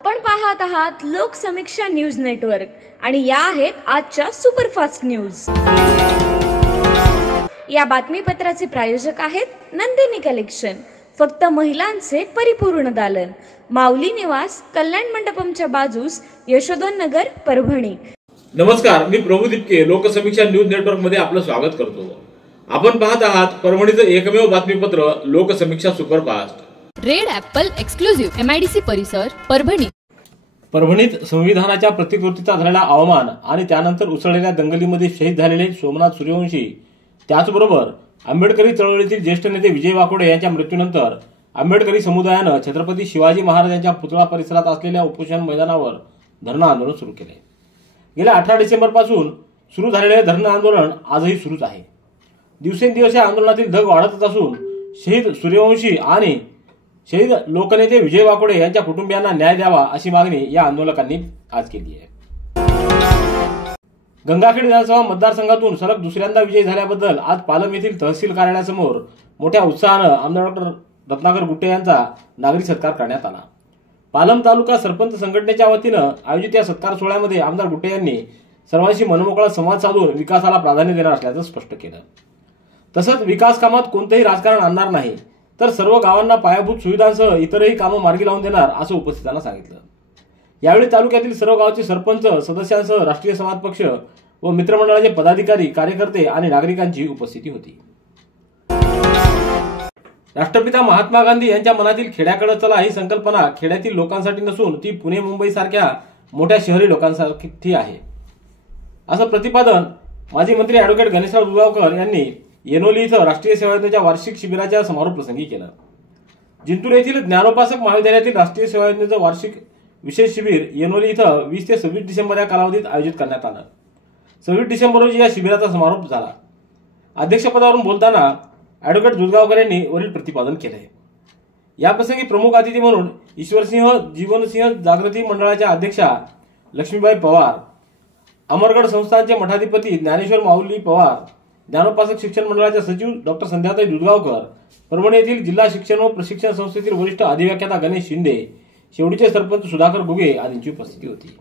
आपण पाहत आहात लोकसमीक्षा न्यूज नेटवर्क आणि या आहेत आजच्या सुपरफास्ट न्यूज। या बातमीपत्राचे प्रायोजक आहेत नंदिनी कलेक्शन, फक्त महिलांचे परिपूर्ण दालन, माऊली निवास, कल्याण मंडपमच्या बाजूस, यशोधन नगर, परभणी। नमस्कार, मी प्रभू दिपके लोकसमीक्षा न्यूज नेटवर्क मध्ये आपलं स्वागत करतो। आपण पाहत आहात परभणीचं एकमेव बातमीपत्र Loksamiksha superfast. Red Apple exclusive MIDC परिसर, परभणी। परभणीत संविधानाच्या प्रतिकृतीचा झालेला अवमान आणि त्यानंतर उसळलेल्या दंगलीमध्ये शहीद झालेले सोमनाथ सूर्यवंशी, त्याचबरोबर आंबेडकरी चळवळीतील ज्येष्ठ नेते विजय वाकोडे यांच्या मृत्यूनंतर आंबेडकरी समुदायानं छत्रपती शिवाजी महाराजांच्या पुतळा परिसरात असलेल्या उपोषण मैदानावर धरणं आंदोलन सुरू केले। गेल्या 18 डिसेंबर पासून सुरू झालेले धरणं आंदोलन आजही सुरूच आहे। दिवसेंदिवस या आंदोलनातील धग वाढतच असून शहीद सूर्यवंशी आणि शहीद लोकनेते विजय वाकोडे यांच्या कुटुंबियांना न्याय द्यावा अशी मागणी या आंदोलकांनी आज केली आहे। गंगाखेड विधानसभा मतदारसंघातून सलग दुसऱ्यांदा विजयी झाल्याबद्दल आज पालम येथील तहसील कार्यालयासमोर मोठ्या उत्साहानं आमदार डॉक्टर रत्नाकर गुट्टे यांचा नागरिक सत्कार करण्यात आला। पालम तालुका सरपंच संघटनेच्या वतीनं आयोजित या सत्कार सोहळ्यामध्ये आमदार गुट्टे यांनी सर्वांशी मनमोकळा संवाद साधून विकासाला प्राधान्य देणार असल्याचं स्पष्ट केलं। तसंच विकास कामात कोणतेही राजकारण आणणार नाही, तर सर्व गावांना पायाभूत सुविधांसह इतरही कामं मार्गी लावून देणार असं उपस्थितांना सांगितलं। यावेळी तालुक्यातील सर्व गावचे सरपंच सदस्यांसह राष्ट्रीय समाज पक्ष व मित्रमंडळाचे पदाधिकारी, कार्यकर्ते आणि नागरिकांची उपस्थिती होती। राष्ट्रपिता महात्मा गांधी यांच्या मनातील खेड्याकडे चला ही संकल्पना खेड्यातील लोकांसाठी नसून ती पुणे, मुंबई सारख्या मोठ्या शहरी लोकांसाठी आहे, असं प्रतिपादन माजी मंत्री ॲडव्होकेट गणेशराव दुगावकर यांनी येनोली इथं राष्ट्रीय सेवा योजनेच्या वार्षिक शिबिराच्या समारोप प्रसंगी केलं। जिंतूर येथील ज्ञानोपासक महाविद्यालयातील राष्ट्रीय सेवा योजनेचं वार्षिक विशेष शिबिर येनोली इथं 20 ते 26 डिसेंबर या कालावधीत आयोजित करण्यात आलं। 26 डिसेंबर रोजी या शिबिराचा समारोप झाला। अध्यक्षपदावरून बोलताना ॲडव्होकेट दुधगावकर यांनी वरील प्रतिपादन केलंय। याप्रसंगी प्रमुख अतिथी म्हणून ईश्वरसिंह जीवनसिंह जागृती मंडळाच्या अध्यक्षा लक्ष्मीबाई पवार, अमरगड संस्थानचे मठाधिपती ज्ञानेश्वर माऊली पवार, ज्ञानोपासक शिक्षण मंडळाच्या सचिव डॉक्टर संध्याताई दुधगावकर, परभणी येथील जिल्हा शिक्षण व प्रशिक्षण संस्थेतील वरिष्ठ अधिव्याख्याता गणेश शिंदे, शेवडीचे सरपंच सुधाकर गुगे आदींची उपस्थिती होती।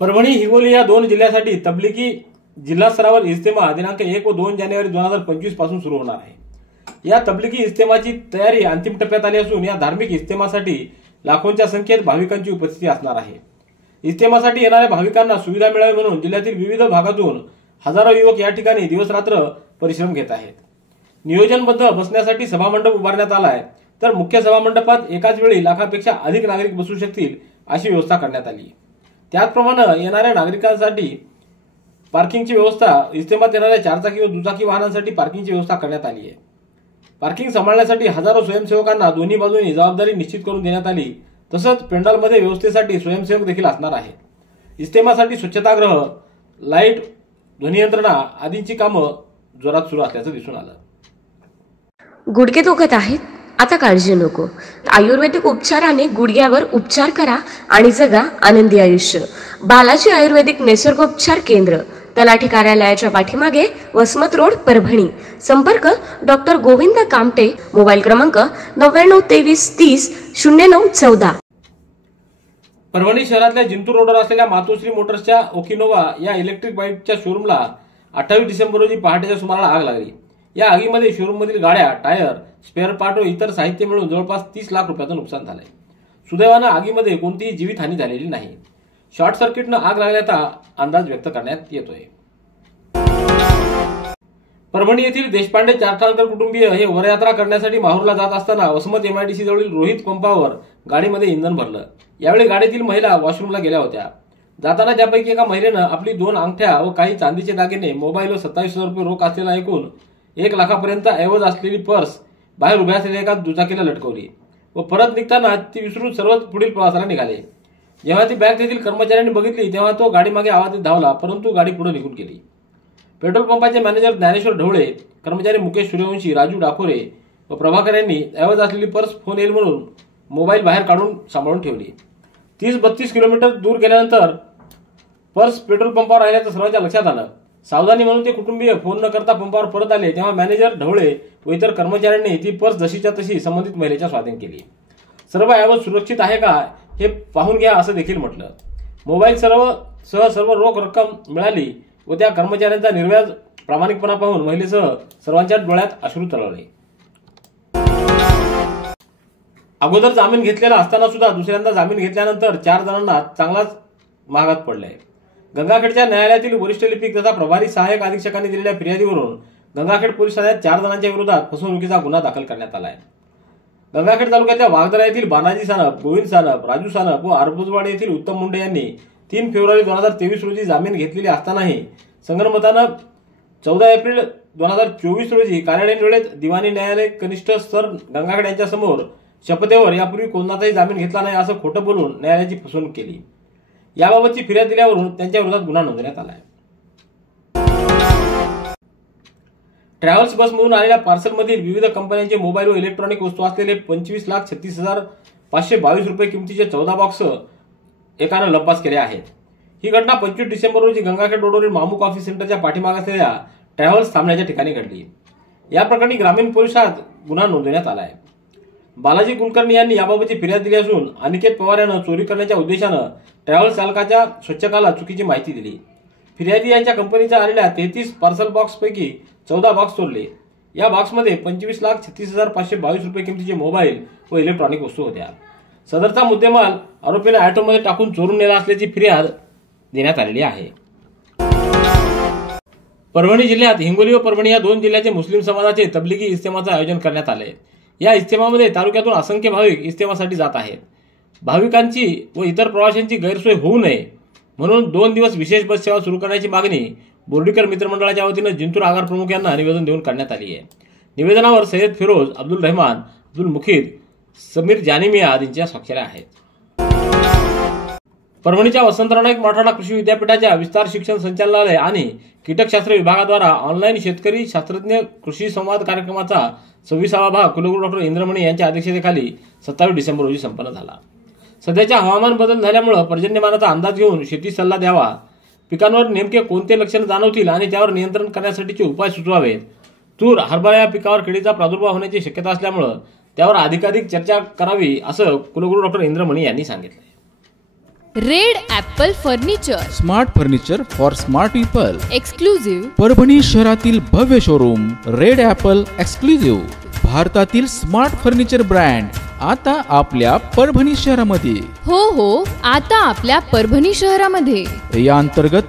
परभणी, हिंगोली या दोन जिल्ह्यासाठी तबलिगी जिल्हा स्तरावर इज्तेमा दिनांक 1 व 2 जानेवारी 2025 पासून सुरू होणार आहे। या तबलिगी इज्तेमाची तयारी अंतिम टप्प्यात आली असून या धार्मिक इज्तेमासाठी लाखोंच्या संख्येत भाविकांची उपस्थिती असणार आहे। इज्तेमासाठी येणाऱ्या भाविकांना सुविधा मिळावी म्हणून जिल्ह्यातील विविध भागातून हजारो युवक या ठिकाणी दिवसरात्र परिश्रम घेत आहेत। नियोजनबद्ध बसण्यासाठी सभामंडप उभारण्यात आलाय, तर मुख्य सभामंडपात एकाच वेळी लाखापेक्षा अधिक नागरिक बसू शकतील अशी व्यवस्था करण्यात आली। त्याचप्रमाणे येणाऱ्या नागरिकांसाठी पार्किंगची व्यवस्था, इज्तेमात येणाऱ्या चारचाकी व दुचाकी वाहनांसाठी पार्किंगची व्यवस्था करण्यात आली आहे। पार्किंग सांभाळण्यासाठी हजारो स्वयंसेवकांना दोन्ही बाजूंनी जबाबदारी निश्चित करून देण्यात आली। तसंच पेंडॉलमध्ये व्यवस्थेसाठी स्वयंसेवक देखील असणार आहेत। इज्तेमासाठी स्वच्छतागृह, लाईट, ध्वनी यंत्रणा आदींची कामं जोरात सुरू असल्याचं दिसून आलं। गुडघे दुखत आहेत? आता काळजी नको। आयुर्वेदिक उपचाराने गुडघ्यावर उपचार करा आणि जगा आनंदी आयुष्य। बालाजी आयुर्वेदिक निसर्गोपचार केंद्र, तलाठी कार्यालयाच्या पाठीमागे, वसमत रोड, परभणी। संपर्क डॉक्टर गोविंद कामटे, मोबाईल क्रमांक 99 23 30 09 14। परभणी शहरातल्या जिंतूर रोडवर असलेल्या मातोश्री मोटर्सच्या ओकिनोवा या इलेक्ट्रिक बाईकच्या शोरूमला 28 डिसेंबर रोजी पहाटेच्या सुमाराला आग लागली। या आगीमध्ये शोरूममधील गाड्या, टायर, स्पेअर पार्ट व इतर साहित्य मिळून जवळपास 30 लाख रुपयाचं नुकसान झालंय। सुदैवानं आगीमध्ये कोणतीही जीवितहानी झालेली नाही। शॉर्ट सर्किटनं आग लागल्याचा अंदाज व्यक्त करण्यात येतोय। परभणी येथील देशपांडे चारठाणकर कुटुंबीय हे वरयात्रा करण्यासाठी माहूरला जात असताना वसमत MIDC जवळील रोहित पंपावर गाडीमध्ये इंधन भरलं। यावेळी गाडीतील महिला वॉशरूमला गेल्या होत्या। जाताना त्यापैकी एका महिलेनं आपली 2 अंगठ्या व काही चांदीचे दागिने, मोबाईल व 27,000 रुपये रोख असलेला एकूण 1 लाखापर्यंत ऐवज असलेली पर्स बाहेर उभ्या असलेल्या एका दुचाकीला लटकवली व परत निघताना ती विसरून सर्व पुढील प्रवासाला निघाले। जेव्हा ती बॅग तेथील कर्मचाऱ्यांनी बघितली तेव्हा तो गाडीमागे आवाज देत धावला, परंतु गाडी पुढे निघून गेली। पेट्रोल पंपाचे मॅनेजर ज्ञानेश्वर ढवळे, कर्मचारी मुकेश सूर्यवंशी, राजू डाकोरे व प्रभाकर यांनी ऐवज असलेली पर्स फोन येईल म्हणून मोबाईल बाहेर काढून सांभाळून ठेवली। 30-32 किलोमीटर दूर गेल्यानंतर पर्स पेट्रोल पंपावर राहिल्याचं सर्वांच्या लक्षात आलं। सावधानी म्हणून ते कुटुंबीय फोन न करता पंपावर परत आले तेव्हा मॅनेजर ढवळे व इतर कर्मचाऱ्यांनी ती पर्स जशीच्या तशी संबंधित महिलेच्या स्वाधीन केली। सर्व ऐवज सुरक्षित आहे का हे पाहून घ्या असं देखील म्हटलं. मोबाईल सर्व रोख रक्कम मिळाली व त्या कर्मचाऱ्यांचा निर्व्याज प्रामाणिकपणा पाहून महिलेसह सर्वांच्या डोळ्यात अश्रू तरळले. अगोदर जामीन घेतलेला असताना सुद्धा दुसऱ्यांदा जामीन घेतल्यानंतर 4 जणांना चांगलाच महागात पडलाय. गंगाखेडच्या न्यायालयातील वरिष्ठ लिपिक तथा प्रभारी सहाय्यक अधीक्षकांनी दिलेल्या फिर्यादीवरून गंगाखेड पोलीस ठाण्यात 4 जणांच्या विरोधात फसवणुकीचा गुन्हा दाखल करण्यात आलाय. गंगाखेड तालुक्यातल्या वाघदरा येथील बानाजी सानप, गोविंद सानप, राजू सानप व अरबुजवाडी येथील उत्तम मुंडे यांनी 3 फेब्रुवारी 2023 रोजी जामीन घेतलेली असतानाही संगनमतानं 14 एप्रिल 2024 रोजी कार्यालयीन वेळेत दिवाणी न्यायालय कनिष्ठ स्तर गंगाखेड यांच्या समोर शपथेवर यापूर्वी कोणाचाही जामीन घेतला नाही असं खोटं बोलून न्यायालयाची फसवणूक केली. याबाबतची फिर्याद दिल्यावरून त्यांच्या विरोधात गुन्हा नोंदवण्यात आला आहे. ट्रॅव्हल्स बसमधून आलेल्या पार्सलमधील विविध कंपन्यांचे मोबाईल व इलेक्ट्रॉनिक वस्तू असलेले 25,36,522 रुपये किमतीचे 14 बॉक्स एकानं लंपास केले आहेत. ही घटना 25 डिसेंबर रोजी गंगाखेड रोडवरील मामू कॉफी सेंटरच्या पाठीमागे असलेल्या ट्रॅव्हल्स थांबण्याच्या ठिकाणी घडली. या प्रकरणी ग्रामीण पोलिसात गुन्हा नोंदवण्यात आला आहे. बालाजी कुलकर्णी यांनी याबाबतची फिर्याद दिली असून अनिकेत पवार यांना चोरी करण्याच्या उद्देशानं ट्रॅव्हल्स चालकाच्या स्वच्छकाला चुकीची माहिती दिली. फिर्यादी यांच्या कंपनीच्या आलेल्या 33 पार्सल बॉक्सपैकी 14 बॉक्स चोरले. या बॉक्समध्ये 25,36,522 रुपये किमतीचे मोबाईल व इलेक्ट्रॉनिक वस्तू होत्या. सदरचा मुद्देमाल आरोपीने ऑटोमध्ये टाकून चोरून नेला असल्याची फिर्याद देण्यात आलेली आहे. परभणी जिल्ह्यात हिंगोली व परभणी या 2 जिल्ह्याचे मुस्लिम समाजाचे तबलिगी इज्तेमाचं आयोजन करण्यात आले. या इज्तेमामध्ये तालुक्यातून असंख्य भाविक इज्तेमासाठी जात आहेत. भाविकांची व इतर प्रवाशांची गैरसोय होऊ नये म्हणून 2 दिवस विशेष बस सेवा सुरू करण्याची मागणी बोर्डीकर मित्रमंडळाच्या वतीनं जिंतूर आगार प्रमुख यांना निवेदन देऊन करण्यात आली आहे. निवेदनावर सय्यद फिरोज, अब्दुल रहमान, अब्दुल मुखीद, समीर जानिमिया आदींच्या स्वाक्षऱ्या आहेत. परभणीच्या वसंतराव नाईक मराठवाडा कृषी विद्यापीठाच्या विस्तार शिक्षण संचालनालय आणि कीटकशास्त्र विभागाद्वारा ऑनलाईन शेतकरी शास्त्रज्ञ कृषी संवाद कार्यक्रमाचा 26वा भाग कुलगुरू डॉक्टर इंद्रमणी यांच्या अध्यक्षतेखाली 27 डिसेंबर रोजी संपन्न झाला. सध्याच्या हवामान बदल झाल्यामुळे पर्जन्यमानाचा अंदाज घेऊन शेती सल्ला द्यावा, पिकांवर नेमके कोणते लक्षण जाणवतील आणि त्यावर नियंत्रण करण्यासाठीचे उपाय सुचवावेत. तूर, हरभरा या पिकावर किडीचा प्रादुर्भाव होण्याची शक्यता असल्यामुळे त्यावर अधिकाधिक चर्चा करावी असं कुलगुरू डॉक्टर इंद्रमणी यांनी सांगितले. Red Apple furniture, smart furniture for smart people, exclusive Parbhani शहरातील भव्य शोरूम रेड ॲपल एक्सक्लुझिव्ह, भारतातील स्मार्ट फर्निचर ब्रँड आता आपल्या परभणी शहरामध्ये. हो, आता आपल्या परभणी शहरामध्ये. या अंतर्गत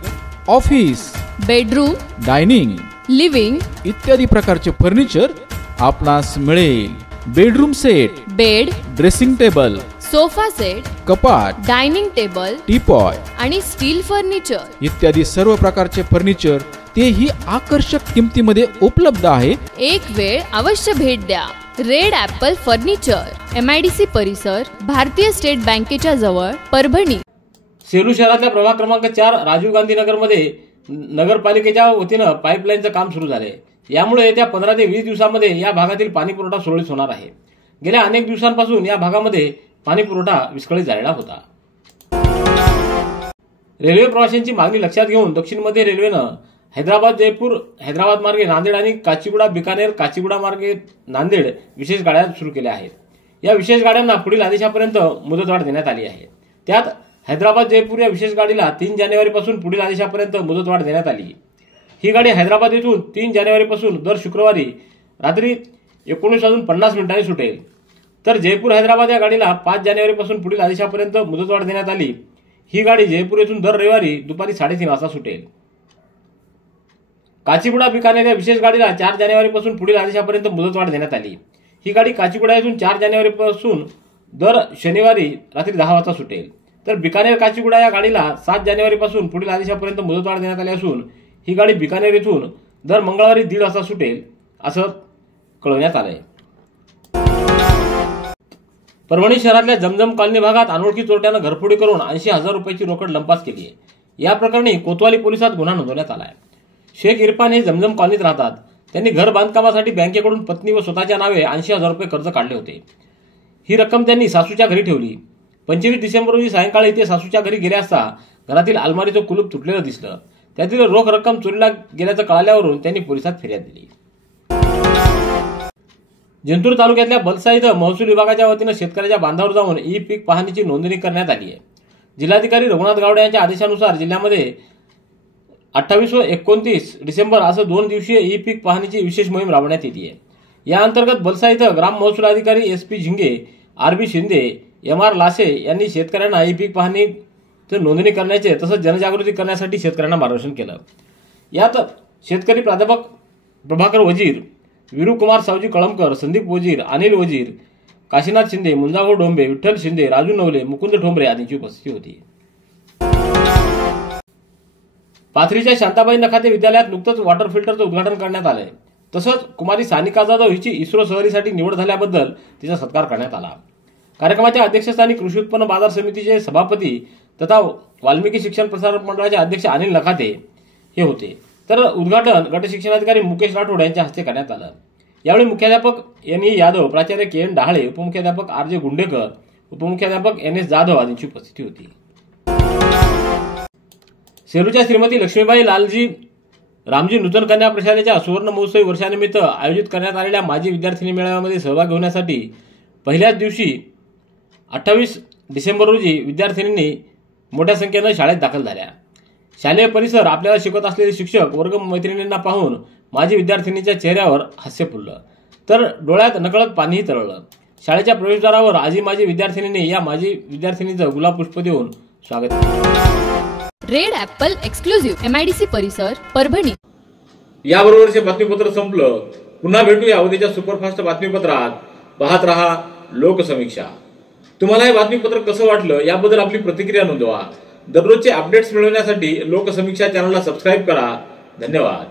ऑफिस, बेडरूम, डायनिंग, लिव्हिंग इत्यादी प्रकारचे फर्निचर आपणास मिळेल. Bedroom set, bed, dressing table, sofa set, कपाट, डायनिंग टेबल, टीपॉय आणि स्टील फर्निचर इत्यादी सर्व प्रकारचे फर्निचर तेही आकर्षक किमतीमध्ये उपलब्ध आहे. एक वेळ अवश्य भेट द्या. रेड ॲपल फर्निचर, MIDC परिसर, भारतीय स्टेट बँकेच्या जवळ, परभणी. सेलू शहरातल्या प्रभाग क्रमांक 4 राजीव गांधी नगरमध्ये नगरपालिकेच्या वतीनं पाईपलाईनचं काम सुरू झाले. यामुळे येत्या 15 ते 20 दिवसांमध्ये या भागातील पाणी पुरवठा सुरळीत होणार आहे. गेल्या अनेक दिवसांपासून या भागामध्ये पाणी पुरवठा विस्कळीत झालेला होता. रेल्वे प्रवाशांची मागणी लक्षात घेऊन दक्षिण मध्य रेल्वेनं हैदराबाद जयपूर, हैदराबाद मार्गे नांदेड आणि काचीगुडा बिकानेर, काचीगुडा मार्गे नांदेड विशेष गाड्या सुरू केल्या आहेत. या विशेष गाड्यांना पुढील आदेशापर्यंत मुदतवाढ देण्यात आली आहे. त्यात हैदराबाद जयपूर या विशेष गाडीला 3 जानेवारीपासून पुढील आदेशापर्यंत मुदतवाढ देण्यात आली. ही गाडी हैदराबाद येथून 3 जानेवारीपासून दर शुक्रवारी रात्री 19:50 सुटेल. तर जयपूर हैदराबाद या गाडीला 5 जानेवारीपासून पुढील आदेशापर्यंत मुदतवाढ देण्यात आली. ही गाडी जयपूर येथून दर रविवारी दुपारी 3:30 वाजता सुटेल. काचीगुडा बिकानेर या विशेष गाडीला 4 जानेवारीपासून पुढील आदेशापर्यंत मुदतवाढ देण्यात आली. ही गाडी काचीगुडा येथून 4 जानेवारीपासून दर शनिवारी रात्री 10 वाजता सुटेल. तर बिकानेर काचीगुडा या गाडीला 7 जानेवारीपासून पुढील आदेशापर्यंत मुदतवाढ देण्यात आली असून ही गाडी बिकानेर येथून दर मंगळवारी 1:30 वाजता सुटेल असं कळवण्यात आलंय. परभणी शहरातल्या जमजम कॉलनी भागात अनोळखी चोरट्यानं घरफोडी करून 80,000 रुपयाची रोकड लंपास केली आहे. या प्रकरणी कोतवाली पोलिसात गुन्हा नोंदवण्यात आला आहे. शेख इरफान हे जमजम कॉलनीत राहतात. त्यांनी घर बांधकामासाठी बँकेकडून पत्नी व स्वतःच्या नावे 80,000 रुपये कर्ज काढले होते. ही रक्कम त्यांनी सासूच्या घरी ठेवली. 25 डिसेंबर रोजी सायंकाळी ते सासूच्या घरी गेले असता घरातील अलमारीचं कुलूप तुटलेलं दिसलं. त्यातील रोख रक्कम चोरीला गेल्याचं कळाल्यावरून त्यांनी पोलिसात फिर्याद दिली. जिंतूर तालुक्यातल्या बलसा इथं महसूल विभागाच्या वतीनं शेतकऱ्याच्या बांधावर जाऊन ई पीक पाहणीची नोंदणी करण्यात आली आहे। जिल्हाधिकारी रघुनाथ गावडे यांच्या आदेशानुसार जिल्ह्यामध्ये 28 व 29 डिसेंबर असं 2 दिवसीय ई पीक पाहणीची विशेष मोहीम राबवण्यात येते आहे। या अंतर्गत बलसा इथं ग्राम महसूल अधिकारी SP झिंगे, RB शिंदे, MR लासे यांनी शेतकऱ्यांना ई पीक पाहणी नोंदणी करण्याचे तसंच जनजागृती करण्यासाठी शेतकऱ्यांना मार्गदर्शन केलं। यात शेतकरी प्राध्यापक प्रभाकर वजीर, वीरूकुमार सावजी कळमकर, संदीप वजीर, अनिल वजीर, काशीनाथ शिंदे, मुंजाभाऊ डोंबे, विठ्ठल शिंदे, राजू नवले, मुकुंद ठोंबरे आदींची उपस्थिती होती। पाथरीच्या शांताबाई नखाते विद्यालयात नुकतंच वॉटर फिल्टरचं उद्घाटन करण्यात आलंय। तसंच कुमारी सानिका जाधव हिची इस्रो सहलीसाठी निवड झाल्याबद्दल तिचा सत्कार करण्यात आला। कार्यक्रमाच्या अध्यक्षस्थानी कृषी उत्पन्न बाजार समितीचे सभापती तथा वाल्मिकी शिक्षण प्रसारक मंडळाचे अध्यक्ष अनिल नखाते हे होते, तर उद्घाटन गट शिक्षणाधिकारी मुकेश राठोड यांच्या हस्ते करण्यात आलं। यावेळी मुख्याध्यापक NE यादव, प्राचार्य KN Dahale, उपमुख्याध्यापक RJ गुंडेकर, उपमुख्याध्यापक NS Jadhav आदींची उपस्थिती होती। सेलूच्या श्रीमती लक्ष्मीबाई लालजी रामजी नूतन कन्या प्रशालेच्या सुवर्ण महोत्सवी वर्षानिमित्त आयोजित करण्यात आलेल्या माजी विद्यार्थिनी मेळाव्यामध्ये सहभाग घेण्यासाठी पहिल्याच दिवशी 28 डिसेंबर रोजी विद्यार्थिनींनी मोठ्या संख्येने शाळेत दाखल झाल्या। शालेय परिसर, आपल्याला शिकवत असलेले शिक्षक, वर्ग मैत्रिणींना पाहून माजी विद्यार्थिनीच्या चेहऱ्यावर हास्य फुललं, तर डोळ्यात नकळत पाणीही तरळलं। शाळेच्या प्रवेशद्वारावर आजी माजी विद्यार्थिनींनी या माजी विद्यार्थिनीचं गुलाब पुष्प देऊन स्वागत केलं। रेड ॲपल एक्सक्लुझिव्ह MIDC परिसर परभणी। याबरोबरचे बातमीपत्र संपलं। पुन्हा भेटूया उद्याच्या सुपरफास्ट बातमीपत्रात। पाहत रहा लोकसमीक्षा। तुम्हाला हे बातमीपत्र कसं वाटलं याबद्दल आपली प्रतिक्रिया नोंदवा। दररोजचे अपडेट्स मिळवण्यासाठी लोकसमीक्षा चॅनलला सबस्क्राईब करा। धन्यवाद।